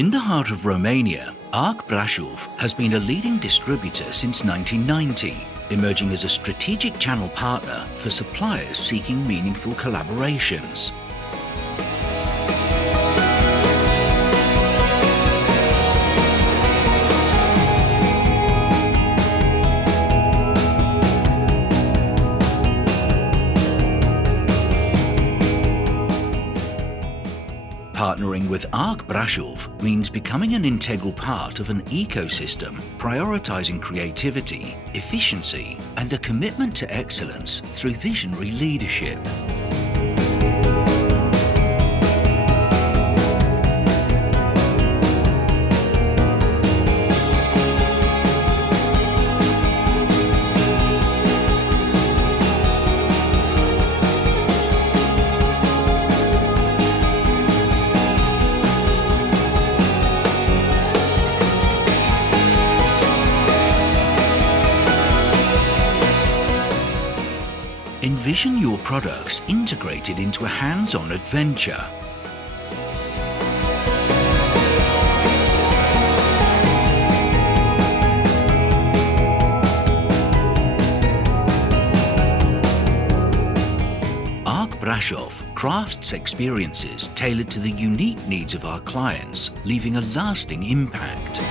In the heart of Romania, ARC Brasov has been a leading distributor since 1990, emerging as a strategic channel partner for suppliers seeking meaningful collaborations. Partnering with ARC Brasov means becoming an integral part of an ecosystem, prioritizing creativity, efficiency, and a commitment to excellence through visionary leadership. Envision your products integrated into a hands-on adventure. ARC Brasov crafts experiences tailored to the unique needs of our clients, leaving a lasting impact.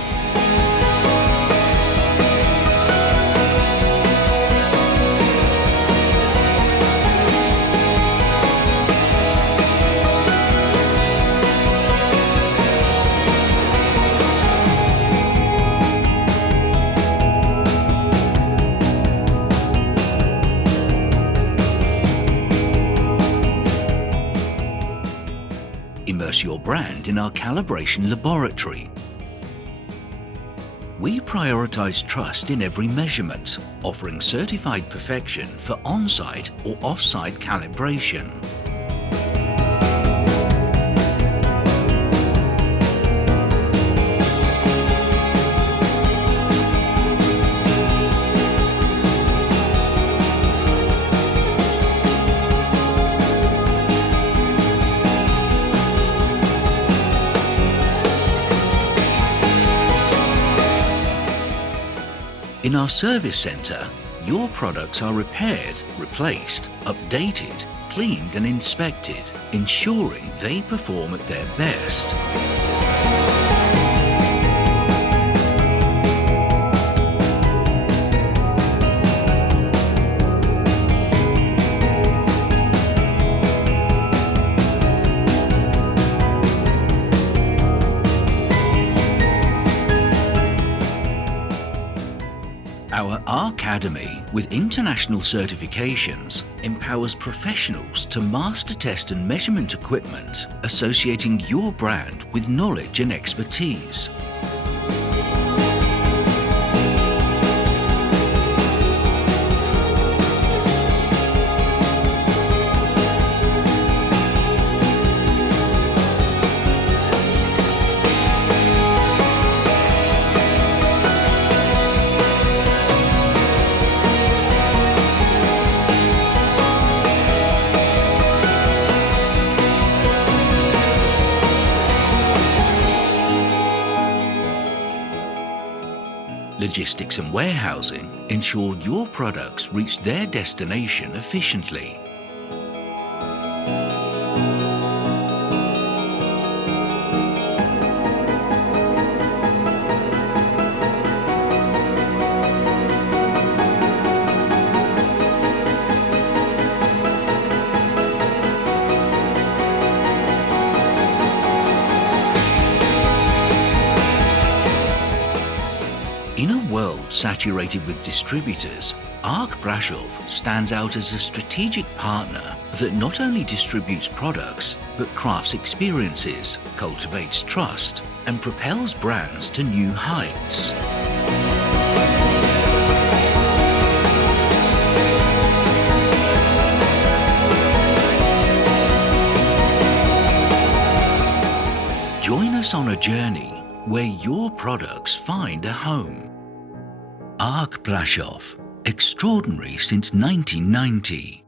Immerse your brand in our Calibration Laboratory. We prioritize trust in every measurement, offering certified perfection for on-site or off-site calibration. In our service centre, your products are repaired, replaced, updated, cleaned and inspected, ensuring they perform at their best. Our Academy, with international certifications, empowers professionals to master test and measurement equipment, associating your brand with knowledge and expertise. Logistics and warehousing ensure your products reach their destination efficiently. In a world saturated with distributors, ARC Brasov stands out as a strategic partner that not only distributes products, but crafts experiences, cultivates trust, and propels brands to new heights. Join us on a journey where your products find a home. ARC Brasov, extraordinary since 1990.